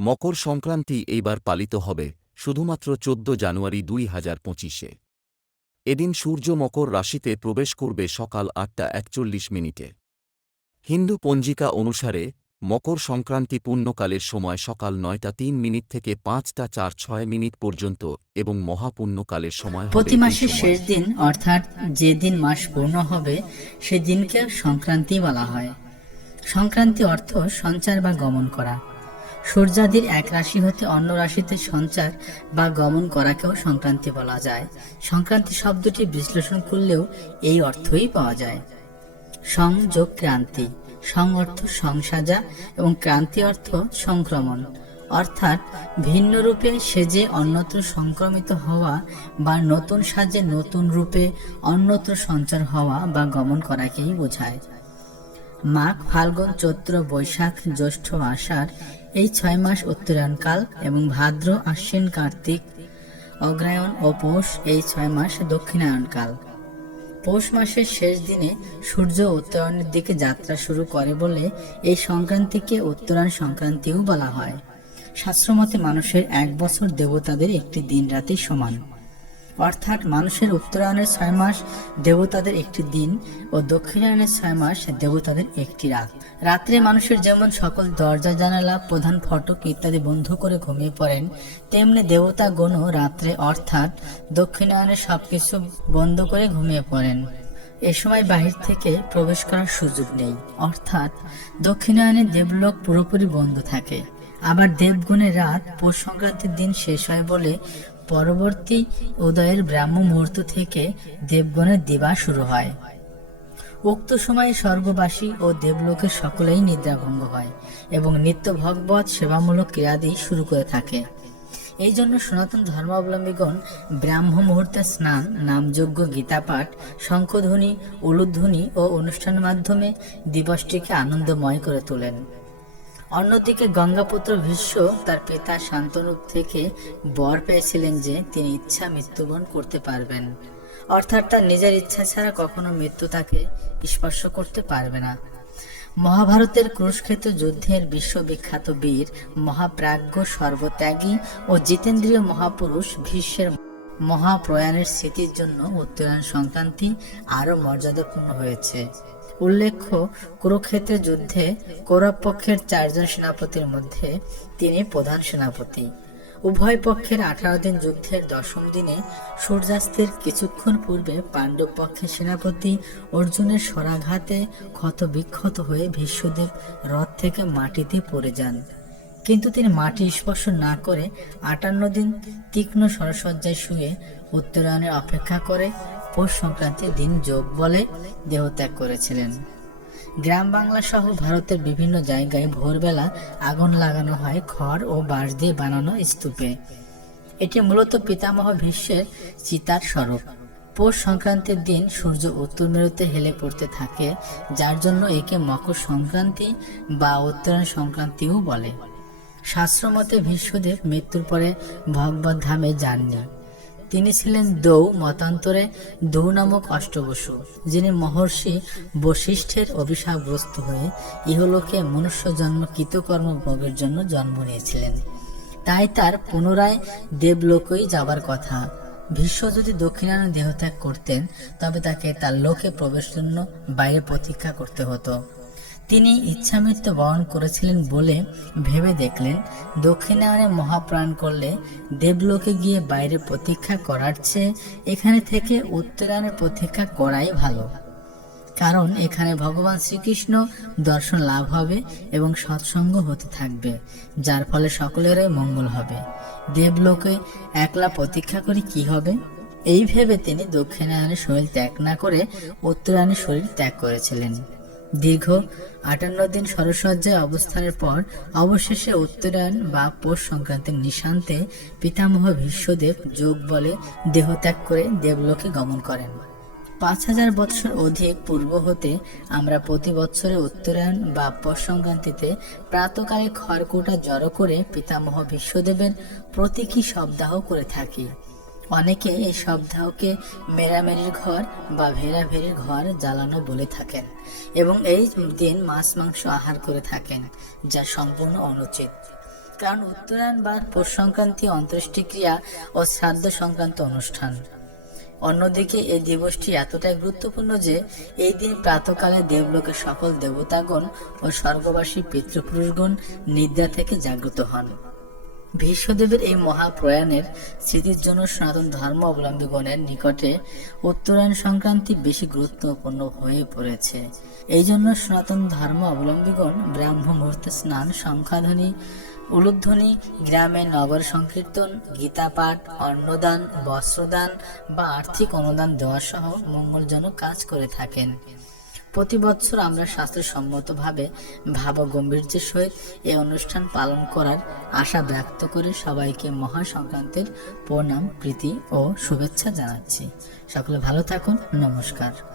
মকর সংক্রান্তি এইবার পালিত হবে শুধুমাত্র চোদ্দ জানুয়ারি দুই হাজার পঁচিশে। এদিন সূর্য মকর রাশিতে প্রবেশ করবে সকাল আটটা একচল্লিশ মিনিটে। হিন্দু পঞ্জিকা অনুসারে মকর সংক্রান্তি পুণ্যকালের সময় সকাল নয়টা তিন মিনিট থেকে পাঁচটা চার ছয় মিনিট পর্যন্ত এবং মহাপুণ্যকালের সময় প্রতি মাসের শেষ দিন অর্থাৎ যেদিন মাস পূর্ণ হবে সেদিনকে সংক্রান্তি বলা হয়। সংক্রান্তি অর্থ সঞ্চার বা গমন করা। সূর্যাদির এক রাশি হতে অন্য রাশিতে সঞ্চার বা গমন করাকেও সংক্রান্তি বলা যায়। সংক্রান্তি শব্দটি বিশ্লেষণ করলেও এই অর্থই পাওয়া যায়। সংযোগ ক্রান্তি। সং অর্থ সংসাজা এবং ক্রান্তি অর্থ সংক্রমণ। অর্থাৎ ভিন্ন রূপে সেজে অন্যত্র সংক্রমিত হওয়া বা নতুন সাজে নতুন রূপে অন্যত্র সঞ্চার হওয়া বা গমন করাকেই বোঝায়। মাঘ, ফাল্গুন, চৈত্র, বৈশাখ, জ্যৈষ্ঠ, আষাঢ় এই ছয় মাস উত্তরায়ণকাল এবং ভাদ্র, আশ্বিন, কার্তিক অগ্রায়ণ ও পৌষ এই ছয় মাস দক্ষিণায়নকাল পৌষ মাসের শেষ দিনে সূর্য উত্তরায়ণের দিকে যাত্রা শুরু করে বলে এই সংক্রান্তিকে উত্তরায়ণ সংক্রান্তিও বলা হয়। শাস্ত্রমতে মানুষের এক বছর দেবতাদের একটি দিন রাতে সমান। অর্থাৎ মানুষের উত্তরায়ণের ছয় মাস দেবতাদের একটি দিন ও দক্ষিণায়নের ছয় মাস দেবতাদের একটি রাত। রাত্রে মানুষের যেমন সকল দরজা, জানালা, প্রধান ফটক ইত্যাদি বন্ধ করে ঘুমিয়ে পড়েন, তেমনি দেবতা গণও রাত্রে অর্থাৎ দক্ষিণায়নের সবকিছু বন্ধ করে ঘুমিয়ে পড়েন। এ সময় বাহির থেকে প্রবেশ করার সুযোগ নেই। অর্থাৎ দক্ষিণায়নের দেবলোক পুরোপুরি বন্ধ থাকে। আবার দেবগুণের রাত, পৌষ সংক্রান্তির দিন শেষ হয় বলে পরবর্তী উদয়ের ব্রাহ্ম মুহূর্ত থেকে দেবগণের দিবা শুরু হয়। উক্ত সময়ে স্বর্গবাসী ও দেবলোকের সকলেই নিদ্রাভঙ্গ হয় এবং নিত্য ভগবত সেবামূলক ক্রিয়াদি শুরু করে থাকে। এই জন্য সনাতন ধর্মাবলম্বীগণ ব্রাহ্ম মুহূর্তে স্নান, নামযজ্ঞ, গীতাপাঠ, শঙ্খধ্বনি, উলুধ্বনি ও অনুষ্ঠানের মাধ্যমে দিবসটিকে আনন্দময় করে তোলেন। অন্যদিকে গঙ্গাপুত্র ভীষ্ম তার পিতা শান্তনুপ থেকে বর পেয়েছিলেন যে তিনি ইচ্ছা মৃত্যুবরণ করতে পারবেন। অর্থাৎ তার নিজের ইচ্ছা ছাড়া কখনো মৃত্যু তাকে স্পর্শ করতে পারবে না। মহাভারতের কুরুক্ষেত্র যুদ্ধের বিশ্ববিখ্যাত বীর, মহাপ্রাজ্ঞ সর্বত্যাগী ও জিতেন্দ্রীয় মহাপুরুষ ভীষ্মের মহাপ্রয়াণের স্মৃতির জন্য উত্তরায়ণ সংক্রান্তি আরও মর্যাদাপূর্ণ হয়েছে। উল্লেখ্য, কুরুক্ষেত্রের যুদ্ধে কৌরব পক্ষের চারজন সেনাপতির মধ্যে তিনি প্রধান সেনাপতি। উভয় পক্ষের আঠারো দিন যুদ্ধের দশম দিনে সূর্যাস্তের কিছুক্ষণ পূর্বে পাণ্ডব পক্ষের সেনাপতি অর্জুনের স্বরাঘাতে ক্ষত বিক্ষত হয়ে ভীষ্মদেব রথ থেকে মাটিতে পড়ে যান। কিন্তু তিনি মাটি স্পর্শ না করে আটান্ন দিন তীক্ষ্ণ সরসজ্জায় শুয়ে উত্তরায়ণের অপেক্ষা করে পৌষ সংক্রান্তির দিন যোগ বলে দেহত্যাগ করেছিলেন। গ্রাম বাংলা সহ ভারতের বিভিন্ন জায়গায় ভোরবেলা আগুন লাগানো হয়, খড় ও বাঁশ দিয়ে বানানো স্তূপে। এটি মূলত পিতামহ ভীষ্মের চিতার স্বরূপ। পৌষ সংক্রান্তির দিন সূর্য উত্তর মেরুতে হেলে পড়তে থাকে, যার জন্য একে মকর সংক্রান্তি বা উত্তরায়ণ সংক্রান্তিও বলে। শাস্ত্রমতে ভীষ্মদেব মৃত্যুর পরে ভগবত ধামে যাননি। তিনি ছিলেন দৌ মতান্তরে দৌ নামক অষ্টবসু, যিনি মহর্ষি বশিষ্ঠের অভিশাপগ্রস্ত হয়ে ইহলোকে মনুষ্য জন্ম কৃতকর্ম ভোগের জন্য জন্ম নিয়েছিলেন। তাই তার পুনরায় দেবলোকেই যাবার কথা। ভীষ্ম যদি দক্ষিণায়ন দেহত্যাগ করতেন, তবে তাকে তার লোকে প্রবেশের জন্য বাইরে প্রতীক্ষা করতে হতো। তিনি ইচ্ছামৃত্যু বরণ করেছিলেন বলে ভেবে দেখলেন। দক্ষিণায়নে মহাপ্রাণ করলে দেবলোকে গিয়ে বাইরে প্রতীক্ষা করার চেয়ে এখানে থেকে উত্তরায়ণে প্রতীক্ষা করাই ভালো। কারণ এখানে ভগবান শ্রীকৃষ্ণ দর্শন লাভ হবে এবং সৎসঙ্গ হতে থাকবে, যার ফলে সকলেরই মঙ্গল হবে। দেবলোকে একলা প্রতীক্ষা করে কি হবে? এই ভেবে তিনি দক্ষিণায়নের শরীর ত্যাগ না করে উত্তরায়ণের শরীর ত্যাগ করেছিলেন। দীর্ঘ আটান্ন দিন সরসজ্জায় অবস্থানের পর অবশেষে উত্তরায়ণ বা পৌষ সংক্রান্তির নিশান্তে পিতামহ ভীষ্মদেব যোগ বলে দেহত্যাগ করে দেবলোকে গমন করেন। পাঁচ হাজার বৎসর অধিক পূর্ব হতে আমরা প্রতি বৎসরে উত্তরায়ণ বা সংক্রান্তিতে প্রাতকালে খড়কুটা জড়ো করে পিতামহ বিশ্বদেবের প্রতীকী শবদাহ করে থাকি। অনেকে এই সপ্তাহকে মেরামেরির ঘর বা ভেড়াভেড়ির ঘর জ্বালানো বলে থাকেন এবং এই দিন মাছ মাংস আহার করে থাকেন, যা সম্পূর্ণ অনুচিত। কারণ উত্তরায়ণ বা পৌষ সংক্রান্তি অন্ত্যেষ্টি ক্রিয়া ও শ্রাদ্ধ সংক্রান্ত অনুষ্ঠান। অন্যদিকে এই দিবসটি এতটাই গুরুত্বপূর্ণ যে এই দিন প্রাতকালে দেবলোকের সকল দেবতাগণ ও স্বর্গবাসী পিতৃপুরুষগণ নিদ্রা থেকে জাগ্রত হন। ভীষ্মদেবের এই মহাপ্রয়াণের স্মৃতির জন্য সনাতন ধর্ম অবলম্বীগণের নিকটে উত্তরায়ণ সংক্রান্তি বেশি গুরুত্বপূর্ণ হয়ে পড়েছে। এই জন্য সনাতন ধর্ম অবলম্বীগণ ব্রাহ্ম মুহূর্তে স্নান, সংখ্যাধ্বনি, উলুধ্বনি, গ্রামে নগর সংকীর্তন গীতা পাঠ অন্নদান, বস্ত্রদান বা আর্থিক অনুদান দেওয়া সহ মঙ্গলজনক কাজ করে থাকেন। প্রতি বছর আমরা স্বাস্থ্যসম্মতভাবে ভাব গম্ভীর্যের সহিত এই অনুষ্ঠান পালন করার আশা ব্যক্ত করে সবাইকে মহা সংক্রান্তির প্রণাম, প্রীতি ও শুভেচ্ছা জানাচ্ছি। সকলে ভালো থাকুন, নমস্কার।